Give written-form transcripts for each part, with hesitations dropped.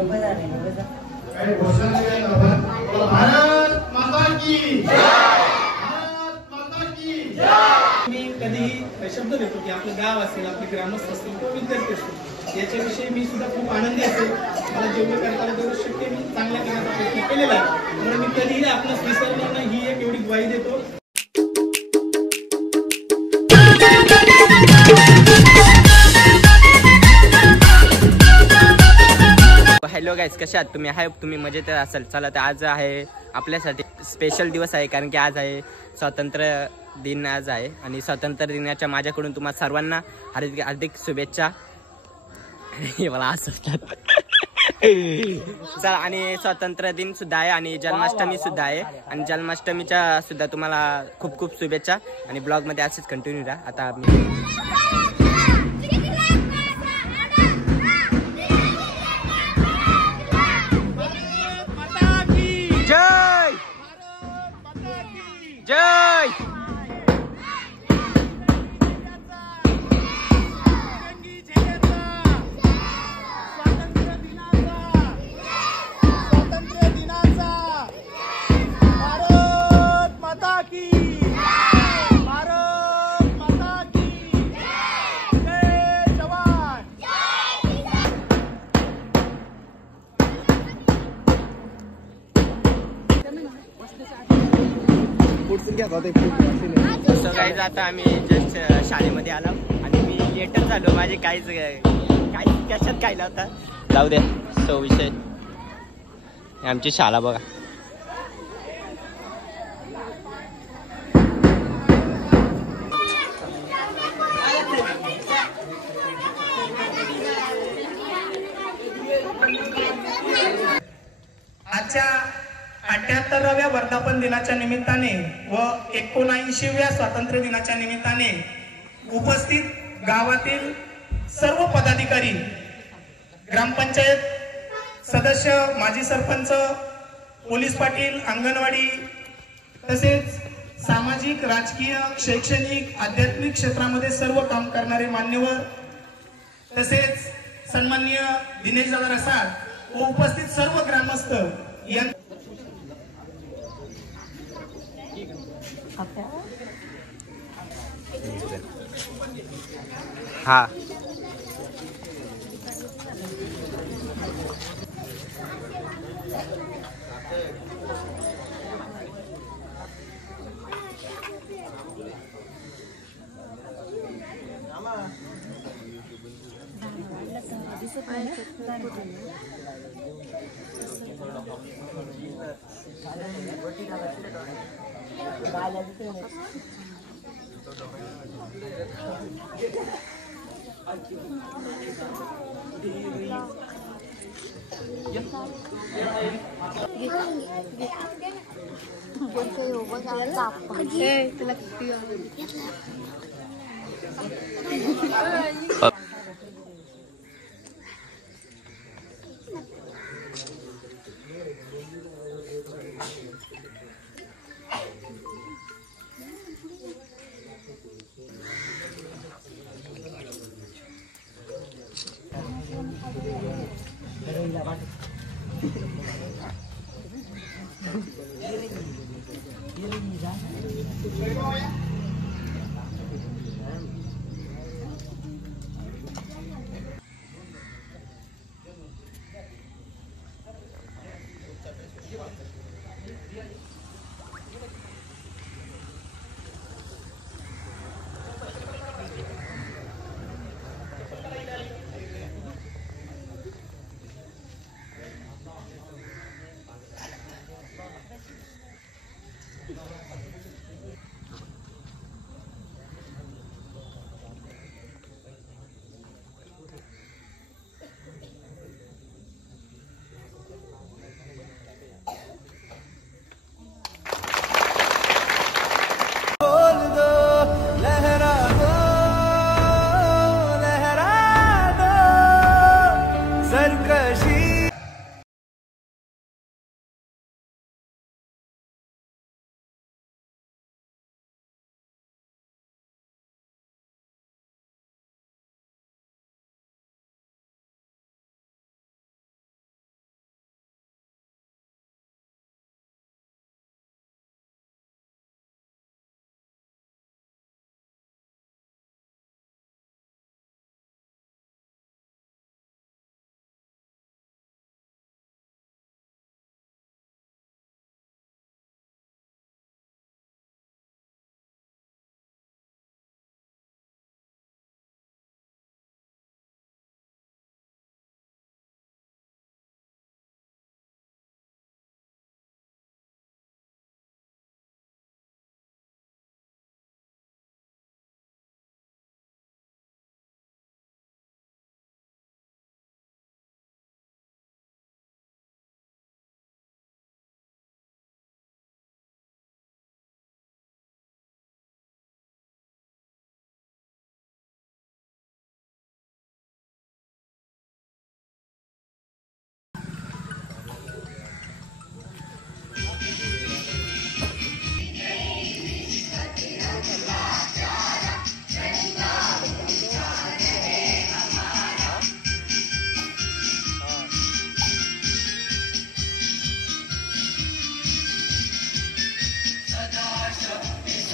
काही घोषणा दिल्या आपण भारत माता की जय, भारत माता की जय। मी कधीही शब्द देतो की आपलं गाव असेल, आपले ग्रामस्थ असतील किंवा विद्यार्थी असतील, याच्याविषयी मी सुद्धा खूप आनंदी असेल। मला जेवढं करता आलं तेवढं शक्य मी चांगल्या करण्याचा प्रयत्न केलेला आहे, म्हणून मी कधीही आपलं विसरणार नाही ही एक एवढी ग्वाही देतो। हॅलो गाइस, कसे आहात तुम्ही? आहे तुम्ही मजेत असाल। चला तर आज आहे आपल्यासाठी स्पेशल दिवस आहे, कारण की आज आहे स्वातंत्र्य दिन आज आहे आणि स्वातंत्र्य दिनाच्या माझ्याकडून तुम्हा सर्वांना हार्दिक हार्दिक शुभेच्छा। मला असतात चला, आणि स्वातंत्र्य दिन सुद्धा आहे आणि जन्माष्टमी सुद्धा आहे आणि जन्माष्टमीच्या सुद्धा तुम्हाला खूप खूप शुभेच्छा आणि ब्लॉग मध्ये असेच कंटिन्यू राहा। आता जय जय आता आम्ही जस्ट शाळेमध्ये आलो आणि मी लेटच झालो, माझे काहीच कशात काय होता, जाऊ दे सो विषय। आमची शाळा बघा, आजच्या 78व्या वर्धापन दिनाच्या निमित्ताने व 79व्या स्वातंत्र्य दिनाच्या निमित्ताने उपस्थित गावातील सर्व पदाधिकारी, ग्रामपंचायत सदस्य, माजी सरपंच, पोलीस पाटील, अंगणवाडी तसेच सामाजिक, राजकीय, शैक्षणिक, आध्यात्मिक क्षेत्रामध्ये सर्व काम करणारे मान्यवर तसेच सन्माननीय दिनेश दादा रसाळ व उपस्थित सर्व ग्रामस्थ हा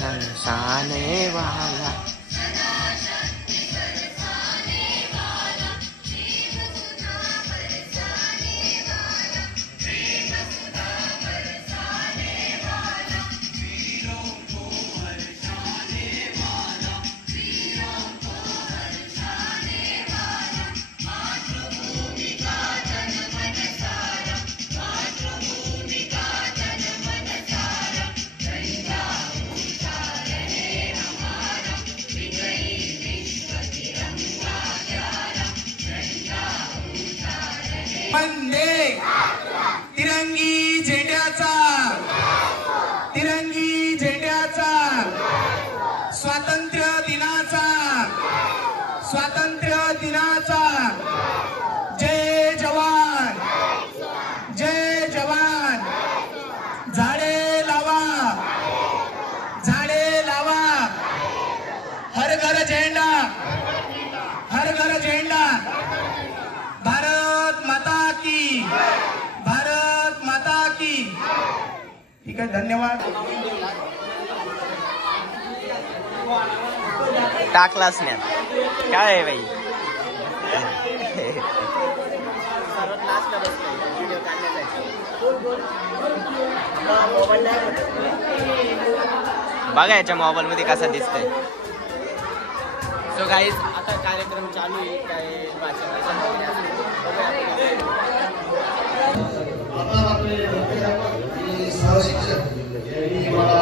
बरसाने वाला। वंदे तिरंगी झेंड्याचा, तिरंगी झेंड्याचा, स्वातंत्र्य दिनाचा, स्वातंत्र्य दिनाचा। जय जवान, जय जवान। झाडे लावा, झाडे लावा। हर घर झेंडा, हर घर झेंडा। भारत माता की, भारत माता की। ठीक आहे, धन्यवाद। टाकलाच नाही काय आहे बाई। बघा याच्या मोबाईल मध्ये कसा दिसतंय। सो गाईज आता कार्यक्रम चालू आहे। काय आता आपले सहशिक्षक यांनी मला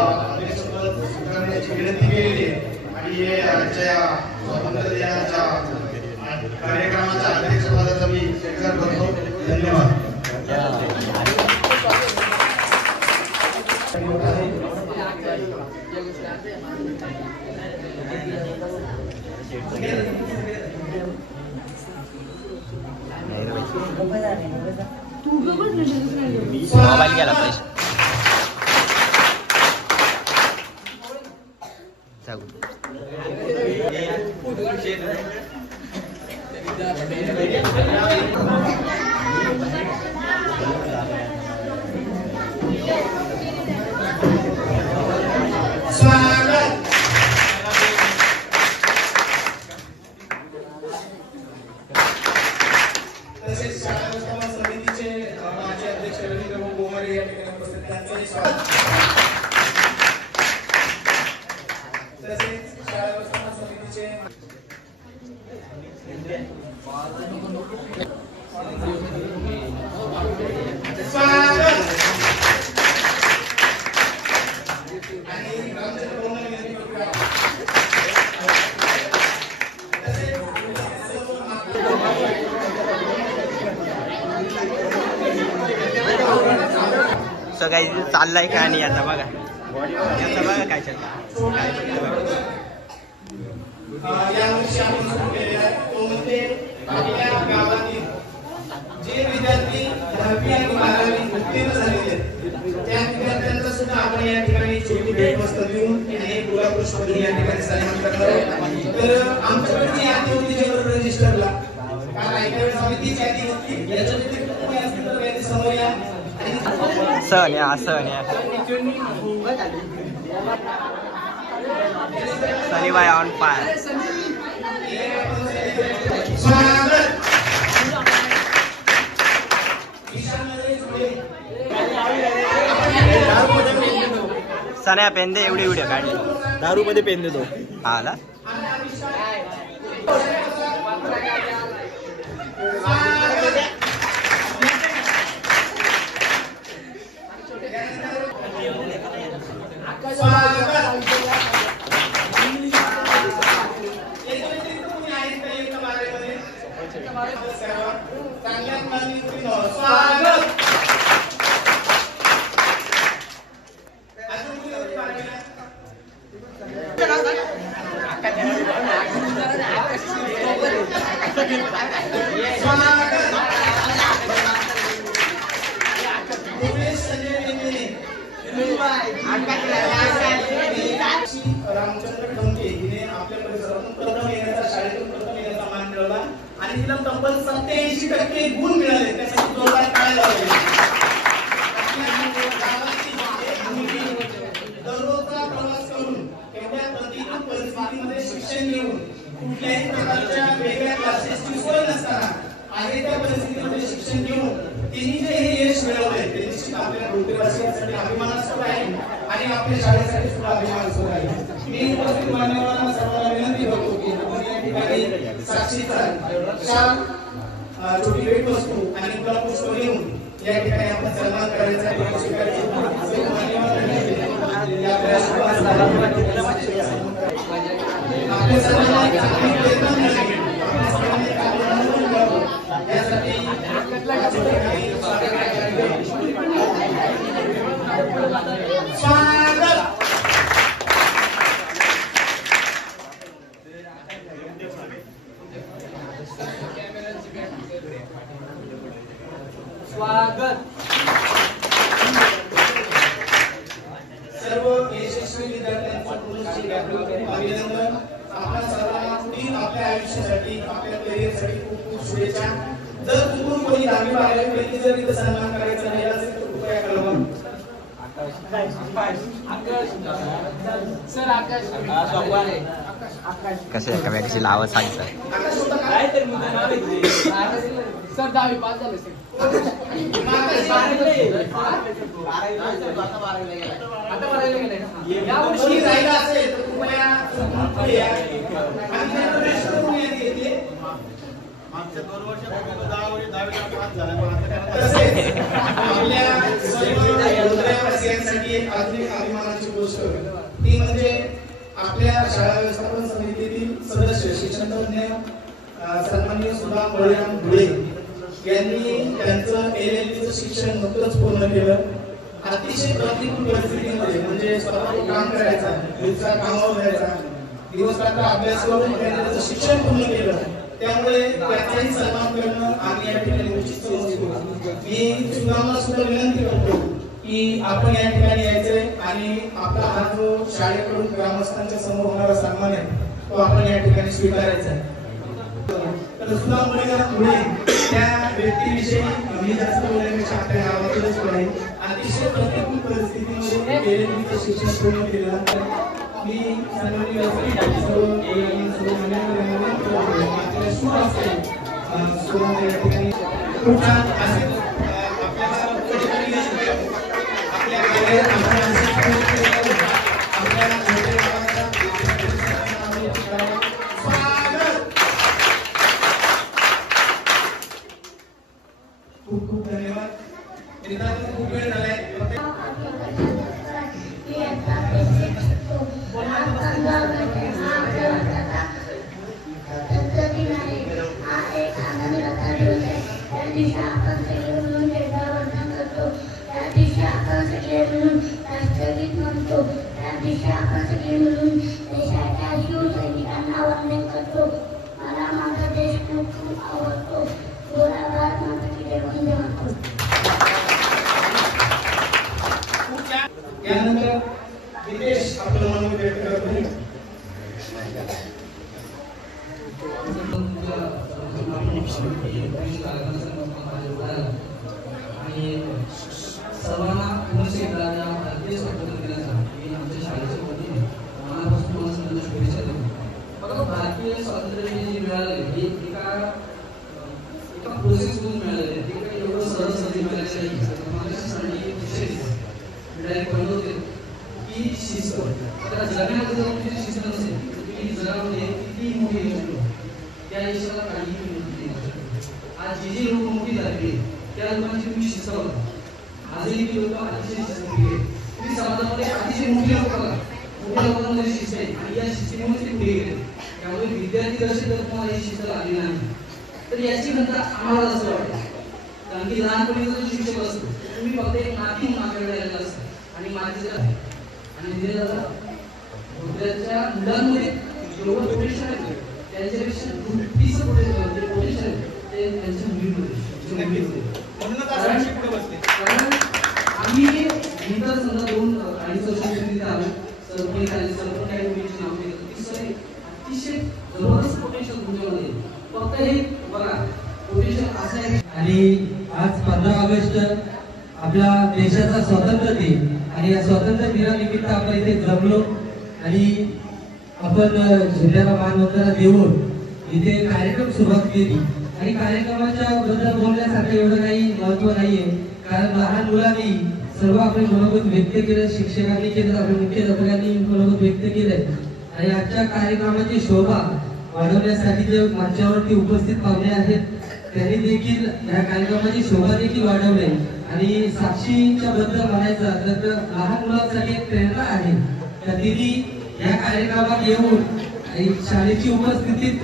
करण्याची विनंती केलेली आहे आणि हे आजच्या स्वातंत्र्य दिनाच्या कार्यक्रमाच्या अध्यक्षपदाचा मी स्वीकार करतो। धन्यवाद। मोबाईल गेला पैसे तसेच शाळा व्यवस्थापन समितीचे माजी अध्यक्ष रवींद्र गोमारे या ठिकाणी उपस्थित, त्यांचंही स्वागत। तसेच शाळा व्यवस्थापन समितीचे स्वागत। आणि ग्रामसेवक कोमल सो काही चाललाय का आणि आता बघा, याचा बघा काय चाललं। यावर्षी आपण सुरू केलेला आहे तो म्हणजे आपल्या गावातील जे विद्यार्थी 10वी आणि 12वी उत्तीर्ण झालेले आहेत त्या विद्यार्थ्यांचा सुद्धा आपण या ठिकाणी छोटी भेटवस्तू देऊन आणि गुलाबपुष्प या ठिकाणी सन्मान करणार आहोत। तर आमच्याकडे यादी होती जनरल रजिस्टरला, कारण ऐकल्या वेळेस आम्ही तीच यादी होती। याच्या व्यतिरिक्त कोणी असतील तर यादी समोर या। सण या सण या सनीबाई ऑन फायर। सन्या पेन दे, एवढी व्हिडिओ काढली। दारू मध्ये पेन देतो आला। रामचंद्र ढोंगे हिने आपल्या परिसरातून प्रथम येण्याचा, शाळेतून प्रथम येण्याचा मान मिळवला आणि तिला तब्बल 87% गुण मिळाले। त्यासाठी जोरदार टाळ्या लावल्या। दररोजचा प्रवास करून प्रकारच्या वेगळ्या क्लासेसची सोय नसताना आहे त्या परिस्थितीमध्ये शिक्षण घेऊन त्यांनी जे हे यश मिळवलंय ते निश्चित आपल्या गोष्टीवासियांसाठी अभिमानास्पद आहे आणि आपल्या शाळेसाठी सुद्धा अभिमानास्पद आहे. मी उपस्थित मान्यवरांना सर्वांना विनंती करतो की आपण या ठिकाणी साक्षीचा छोटी भेटवस्तू आणि पुष्प घेऊन या ठिकाणी आपण सन्मान करायचा आपल्या स्वागत. सर्व यशस्वी विद्यार्थ्यांचं अभिनंदन. आपल्या सर्वांना पुढील आपल्या आयुष्यासाठी आपल्या करिअरसाठी खूप खूप शुभेच्छा. जर चुकून कोणी 10वी-12वी पैकी जर इथं सन्मान करायचा नाही असेल तर कृपया कळवा. सर आकाश कसं एकामेकाशी लावत सांगतात. सर 10वी पास झाले सर. आता बारावीला गेले या कोणी राहिला असेल तर कृपया पुढे या. आणि त्यानंतर प्रश्न कोणी घेतले मागच्या 2 वर्षापूर्वी 10वी पास झाला. तसेच आपल्या सर्व गोंधळवासियांसाठी एक आधुनिक अभिमानाची गोष्ट ती म्हणजे आपल्या शाळा व्यवस्थापन समितीतील सदस्य शिक्षणतज्ञ सन्माननीय सुधा बळीराम धुळे यांनी त्यांचं LLB शिक्षण नुकतंच पूर्ण केलं. अतिशय प्रतिकूल परिस्थितीमध्ये म्हणजे स्वतः काम करायचा, दिवसा कामावर जायचा, दिवस रात्र अभ्यास करून त्यांनी त्याचं शिक्षण पूर्ण केलं. त्यामुळे त्याचाही सन्मान करणं आम्ही या ठिकाणी उचित समजतो. मी सुद्धा विनंती करतो की आपण या ठिकाणी यायचंय आणि आपला हा जो शाळेकडून ग्रामस्थांच्या समोर होणारा सन्मान आहे तो आपण या ठिकाणी स्वीकारायचा आहे. तर सुद्धा पुढे त्या व्यक्तीविषयी मी जास्त बोलण्यापेक्षा आपल्या गावातूनच बोलाय. अतिशय प्रतिकूल परिस्थितीमध्ये LLB शिक्षण पूर्ण केलं. मी सर्वांनी खूप खूप धन्यवाद. खूप वेळ झालाय. मला माझा देश खूप आवडतो. गोलाबार माझा किती वंदे मातरम. यानंतर विदेश आपलं मन व्यक्त करतो. आणि सर्वांना पुनश्च एकदा या भारतीय स्वातंत्र्य दिनासाठी आमच्या शाळेच्या वतीने मनापासून तुम्हाला शुभेच्छा देतो. बघा, भारतीय स्वातंत्र्य जे मिळाले हे एका प्रोसेसमधून मिळालेले, ते काही एवढं सहज मिळालेलं नाही. डायरेक्ट बनवते की शिस्त. आता जगण्यामध्ये जाऊन तुमची शिस्त नसेल तर तुम्ही जगामध्ये किती मोठी यश त्या यशाला काहीही मिळत नाही. आज जी जी लोक मोठी झाली त्या लोकांची तुम्ही शिस्त बघा. आजही ती लोक अतिशय शिस्तप्रिय आहेत. तुम्ही समाजामध्ये अतिशय मोठी लोक बघा, मोठ्या लोकांमध्ये शिस्त आहे आणि या शिस्तीमुळे ते पुढे गेले. त्यामुळे विद्यार्थी दर्शक जर तुम्हाला ही शिस्त लागली नाही तर याची नंतर आम्हाला असं वाटतं. कारण की लहानपणी जो शिक्षक असतो तुम्ही फक्त एक नाती माझ्याकडे आलेला असतो आणि माझे आणि त्याच्या मुलांमध्ये जेवढं पोटेन्शियल आहे त्यांच्यापेक्षा दुपटीचं पोटेन्शियल ते त्यांच्या मुलींमध्ये. कारण आम्ही इतर समजा 2-2.5 वर्षांपूर्वी आलो सरपंच आले, सरपंच काही मुलींची नाव घेतलं की सर अतिशय जबरदस्त पोटेन्शियल तुमच्यामध्ये. फक्त हे बघा पोटेन्शियल असं आहे. आणि आज 15 ऑगस्ट आपल्या देशाचा स्वातंत्र्य दिन आणि या स्वातंत्र्य दिनानिमित्त आपण इथे जमलो आणि आपण जिल्ह्याला मानवंदना देऊन इथे कार्यक्रम सुरुवात केली आणि कार्यक्रमाच्या बद्दल बोलण्यासारखं एवढं काही महत्व नाहीये, कारण लहान मुलांनी सर्व आपले मनोगत व्यक्त केलं, शिक्षकांनी केलं, आपल्या मुख्याध्यापकांनी मनोगत व्यक्त केलंय आणि आजच्या कार्यक्रमाची शोभा वाढवण्यासाठी जे मंचावरती उपस्थित पाहुणे आहेत त्यांनी देखील या कार्यक्रमाची शोभा देखील वाढवली आणि साक्षीच्या बद्दल म्हणायचं तर लहान मुलांसाठी एक प्रेरणा आहे तर तिने या कार्यक्रमात येऊन शाळेची उपस्थितीत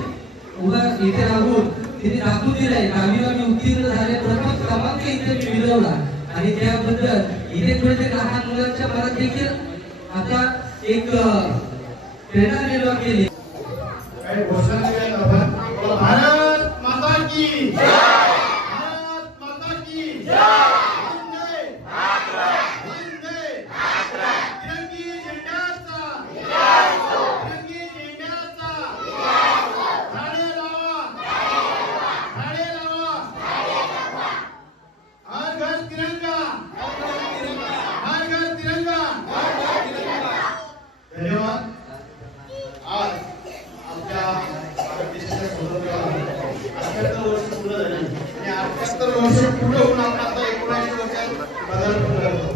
इथे राहून तिने दाखवून दिलाय 10वीला मी उत्तीर्ण झाले, प्रथम क्रमांक इथे मी मिळवला आणि त्याबद्दल इथे कुठेतरी लहान मुलांच्या मनात देखील आता एक प्रेरणा निर्माण केली. भारत माता की जय, भारत माता की जय, वंदे वंदे तिरंगी झेंड्याचा तिरंगी झेंड्याचा झाडे लावा झाडे लावा, हर घर तिरंगा हर घर तिरंगा. धन्यवाद. आज आपल्या भारत देशाच्या स्वातंत्र्याला 78 वर्ष पूर्ण झाली आणि 78 वर्ष पूर्ण होऊन आपण आता 79 वर्षात पदार्पण करतो.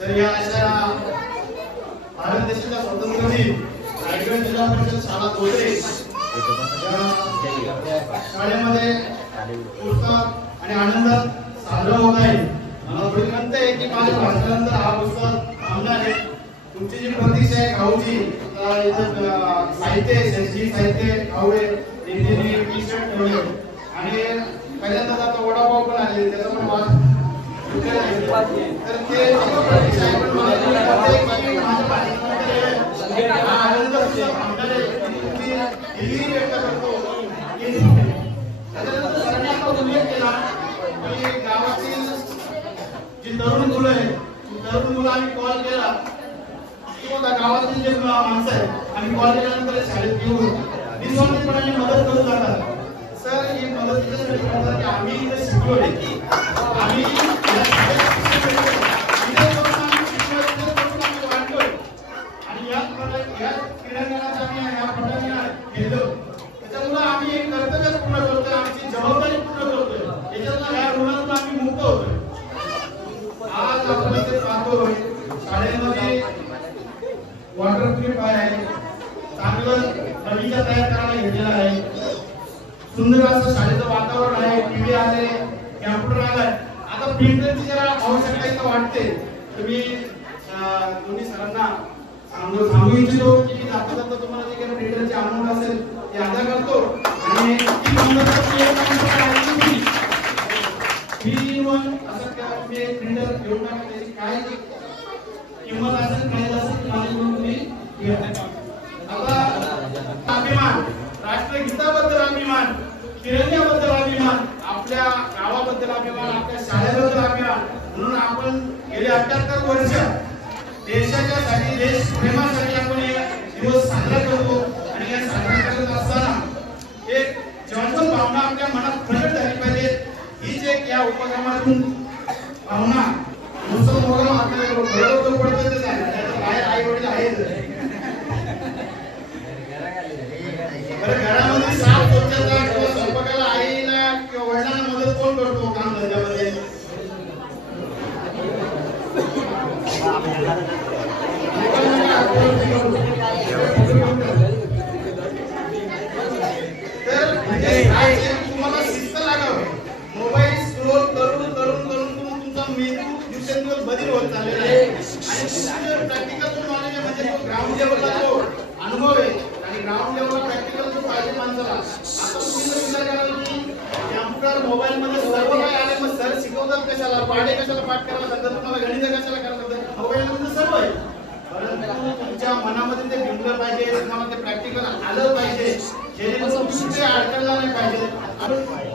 तर या अशा भारत देशाच्या स्वातंत्र्य दिन रायगड जिल्हा परिषद शाळा दोदरे शाळेमध्ये उत्साह आणि आनंदात साजरा होत आहे. मला विनंती आहे की माझ्या भाषणानंतर हा उत्सव थांबणार आहे. तुमची जी प्रतीक्षा आहे खाऊची साहित्य जी साहित्य खाऊ आहे टी शर्ट ठेवले आणि पहिल्यांदा आता वडापाव पण आले त्याचा पण वाद तर ते प्रतीक्षा आहे. पण मला माझ्या भाषणानंतर हा आनंद थांबणार आहे दिल्ली व्यक्त करतो. त्याच्यानंतर सरांनी आता उल्लेख केला की गावातील जी तरुण मुलं आहे तरुण मुलं आम्ही कॉल केला किंवा गावातील जे माणसं आहेत आम्ही कॉल केल्यानंतर शाळेत घेऊन निस्वार्थीपणाने मदत करून जातात. सर ही मदत करतात की आम्ही इथे शिकलोय आम्ही वाटलोय आणि या क्रीडांगणात आम्ही या पटांगणात गेलो त्याच्यामुळे आम्ही एक कर्तव्य पूर्ण करतोय, आमची जबाबदारी पूर्ण करतोय, याच्यातून या ऋणातून आम्ही मुक्त होतोय. आज आपण इथे पाहतोय शाळेमध्ये वॉटर प्युरिफायर आहे, चांगलं बगीचा तयार करायला घेतलेला आहे, सुंदर असं शाळेचं वातावरण आहे, टीव्ही आले, कॅम्प्युटर आलाय. आता प्रिंटरची जरा आवश्यकता इथं वाटते तर मी दोन्ही सरांना सांगू इच्छितो की मी जाता जाता तुम्हाला जे काही प्रिंटरची आनंद असेल ते अदा करतो आणि असं एक प्रिंटर घेऊन टाका त्याची काय किंमत असेल काय असेल माझी तुम्ही आता अभिमान राष्ट्रगीताबद्दल अभिमान तिरंग्याबद्दल अभिमान आपल्या गावाबद्दल अभिमान आपल्या शाळेबद्दल अभिमान म्हणून आपण गेली 78 वर्ष देशाच्या साठी देश प्रेमासाठी आपण हे दिवस साजरा करतो आणि या साजरा करत असताना एक जवळजवळ भावना आपल्या मनात प्रगट झाली पाहिजे. हीच एक या उपक्रमातून भावना नुसतं प्रोग्राम आपल्याला पडतच आहे बाहेर आई वडील आहेत घरामध्ये साफ स्वच्छता किंवा स्वयंपाकाला आईला किंवा वडिलांना मदत कोण करतो काम धंद्यामध्ये तर तुम्हाला शिस्त लागावं. मोबाईल स्क्रोल करून करून करून तुमचा मेंदू दिवसेंदिवस बदल होत चाललेला आहे आणि प्रॅक्टिकल जो नॉलेज आहे म्हणजे तो ग्राउंड लेवलला जो अनुभव आहे आणि ग्राउंड लेवलला प्रॅक्टिकल जो पाहिजे माणसाला. आता तुम्ही जर विचार कराल की कॅम्प्युटर मोबाईल मध्ये सर्व काय आले मग सर शिकवतात कशाला पाढे कशाला पाठ करायला सांगतात तुम्हाला गणित कशाला करायला सांगतात मोबाईल मध्ये सर्व आहे परंतु तुमच्या मनामध्ये ते बिंबलं पाहिजे तुम्हाला ते प्रॅक्टिकल आलं पाहिजे जेणेकरून तुम्ही ते अडकला नाही पाहिजे.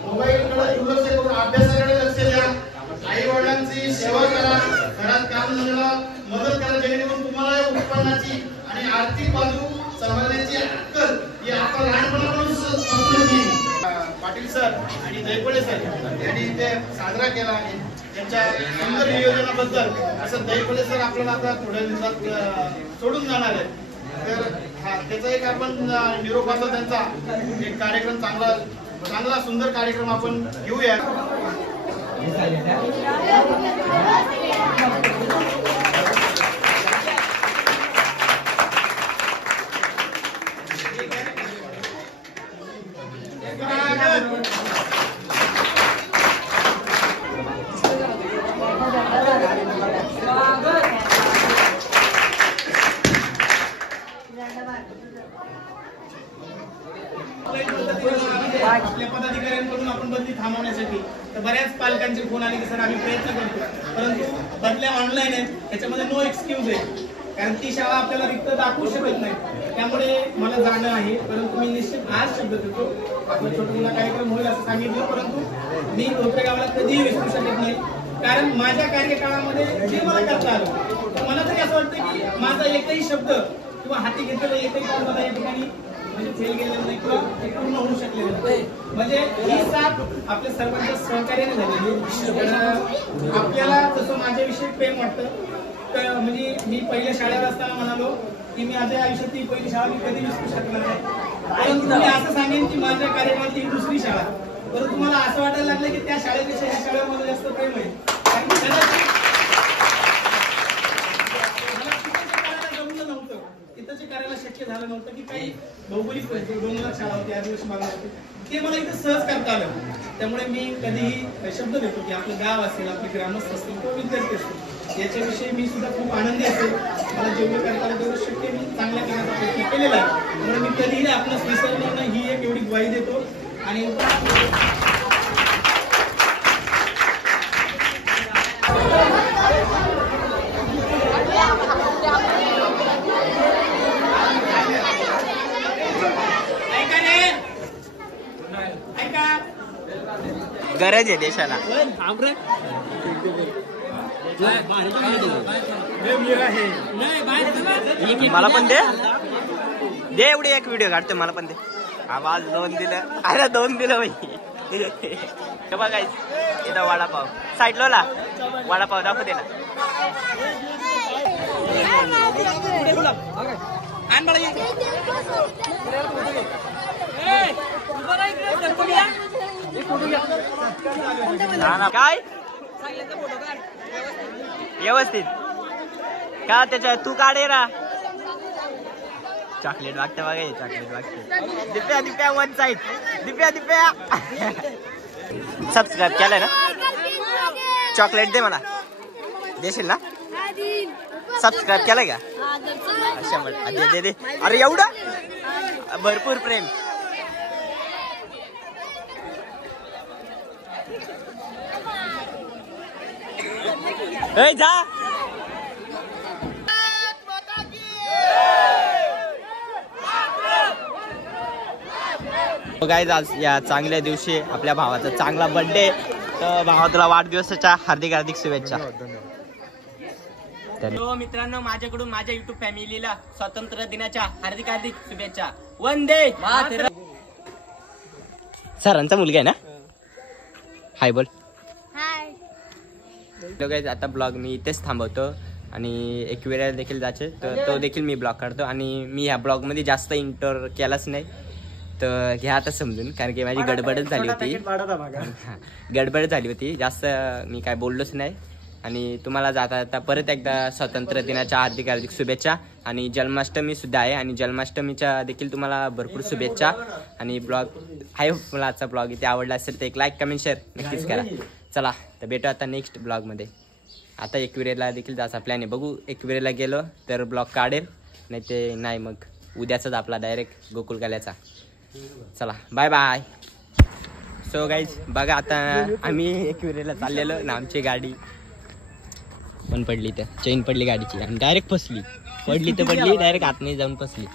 मोबाईलकडे दुर्लक्ष करून अभ्यासाकडे लक्ष द्या, आई वडिलांची सेवा करा, घरात काम धंद्याला मदत करा जेणेकरून तुम्हाला उत्पन्नाची आणि आर्थिक बाजू सांभाळण्याची अक्कल ही आपण लहानपणापासून पाटील सर आणि दैपळे सर यांनी ते साजरा केला आहे. त्यांच्या सुंदर नियोजनाबद्दल असं दैपळे सर आपल्याला आता थोड्या दिवसात सोडून जाणार आहेत तर त्याचा एक आपण निरोपाचा त्यांचा एक कार्यक्रम चांगला सुंदर कार्यक्रम आपण घेऊया. आपल्या पदाधिकाऱ्यांकडून आपण बदली थांबवण्यासाठी तर बऱ्याच पालकांचे फोन आले की सर आम्ही प्रयत्न करतो, परंतु बदल्या ऑनलाईन आहेत, त्याच्यामध्ये नो एक्सक्यूज आहे, कारण ती शाळा आपल्याला रिक्त दाखवू शकत नाही. त्यामुळे मला जाणं आहे, परंतु मी निश्चित आज शब्द देतो आपला छोटा मुला कार्यक्रम होईल असं सांगितलं, परंतु मी धोत्रे गावाला कधीही विसरू शकत नाही. कारण माझ्या कार्यकाळामध्ये जे मला करता आलं तर मला तरी असं वाटतं की माझा एकही शब्द किंवा हाती घेतलेलं एकही काम मला या ठिकाणी म्हणजे फेल गेलेलं नाही किंवा ते पूर्ण होऊ शकलेलं नाही. म्हणजे ही साथ आपल्या सर्वांच्या सहकार्याने झालेली. आपल्याला जसं माझ्याविषयी प्रेम वाटतं तर म्हणजे मी पहिल्या शाळेवर असताना म्हणालो की मी माझ्या आयुष्यात ती पहिली शाळा मी कधी विसरू शकणार नाही, परंतु मी असं सांगेन की माझ्या कार्यक्रमातली ही दुसरी शाळा. परंतु मला असं वाटायला लागलं की त्या शाळेपेक्षा या शाळेवर मला जास्त प्रेम आहे. कारण तिथं करायला शक्य झालं नव्हतं की काही भौगोलिक परिस्थिती 2 लाख शाळा होती, आदिवासी भागात होती, ते मला इथं सहज करता आलं. त्यामुळे मी कधीही शब्द देतो की आपलं गाव असेल, आपले ग्रामस्थ असतील किंवा विद्यार्थी असतील, याच्याविषयी मी सुद्धा खूप आनंदी असेल. मला जेवढं करता आलं तेवढं शक्य मी चांगल्या करण्याचा प्रयत्न केलेला आहे. त्यामुळे मी कधीही आपलं विसरणार नाही ही एक एवढी ग्वाही देतो. आणि गरज आहे देशाला. मला पण दे एवढी एक व्हिडिओ काढते, मला पण दे. आवाज 2 दिलं, अरे 2 दिलं बाई. बघा इथं वडापाव साईडला वडापाव दाखवू दे ना. काय व्यवस्थित का त्याच्या तू काढे रा. चॉकलेट वागते बघा, चॉकलेट वागते. दिप्या 1 साईड. दिप्या सबस्क्राईब केलंय ना, चॉकलेट दे मला, देशील ना. सबस्क्राईब केलंय का? 100 दे. अरे एवढं भरपूर प्रेम. जा गाईज, आज या चांगल्या दिवशी आपल्या भावाचा चांगला बर्थडे, तर भावाला वाढदिवसाच्या हार्दिक शुभेच्छा. मित्रांनो, माझ्याकडून माझ्या युट्यूब फॅमिलीला स्वातंत्र्य दिनाच्या हार्दिक शुभेच्छा. वंदे मातरम. सरांचा मुलगा आहे ना. हाय बोल. गाईज, आता ब्लॉग मी इथेच थांबवतो आणि एक वेळेला देखील जायचे तर तो देखील मी ब्लॉग काढतो. आणि मी ह्या ब्लॉगमध्ये जास्त इंटर केलाच नाही, तर घ्या आता समजून, कारण की माझी गडबडच झाली होती. जास्त मी काय बोललोच नाही. आणि तुम्हाला जाता परत एकदा स्वातंत्र्य दिनाच्या हार्दिक शुभेच्छा. आणि जन्माष्टमी सुद्धा आहे, आणि जन्माष्टमीच्या देखील तुम्हाला भरपूर शुभेच्छा. आणि ब्लॉग आय होप मला आजचा ब्लॉग इथे आवडला असेल तर एक लाईक कमेंट शेअर नक्कीच करा. चला तर भेटू आता नेक्स्ट ब्लॉगमध्ये. आता एकविरेला देखील जायचा प्लॅन आहे, बघू एकविरेला गेलो तर ब्लॉग काढेल, नाही ते नाही मग उद्याचाच आपला डायरेक्ट गोकुळ काल्याचा. चला बाय बाय. सो गाईज बघा, आता आम्ही एकविरेला चाललेलो ना, आमची गाडी पण पडली, तर चेन पडली गाडीची आणि डायरेक्ट फसली. पडली तर पडली, डायरेक्ट आतमध्ये जाऊन फसली.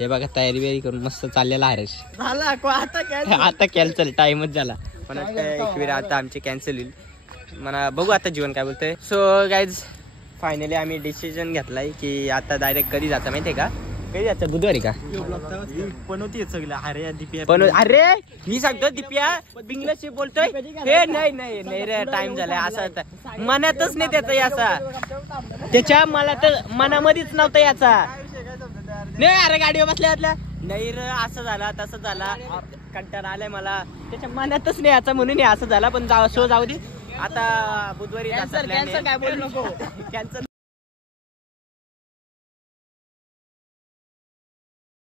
हे बघा तयारी बियारी करून मस्त चाललेला हरेश. आता कॅन्सल, टाइमच झाला. पण एकविरा आता आमची कॅन्सल होईल म्हणा, बघू आता जीवन काय बोलतोय. सो गाईज फायनली आम्ही डिसिजन घेतलाय की आता डायरेक्ट कधी जाता माहितीये का, कधी जायचं बुधवारी का. अरे मी सांगतो दिप्या बिंगलाशी बोलतोय, हे नाही रे टाइम झालाय असं मनातच नाही त्याचा, याचा त्याच्या मला तर मनामध्येच नव्हता याचा. नाही अरे गाडीवर बसल्या नाही रे असं झाला तसं झाला कंटाळा आलाय मला त्याच्या मनातच नाही याचा म्हणून असं झाला पण शो जाऊ दे आता बुधवारी काय बोलू नको कॅन्सल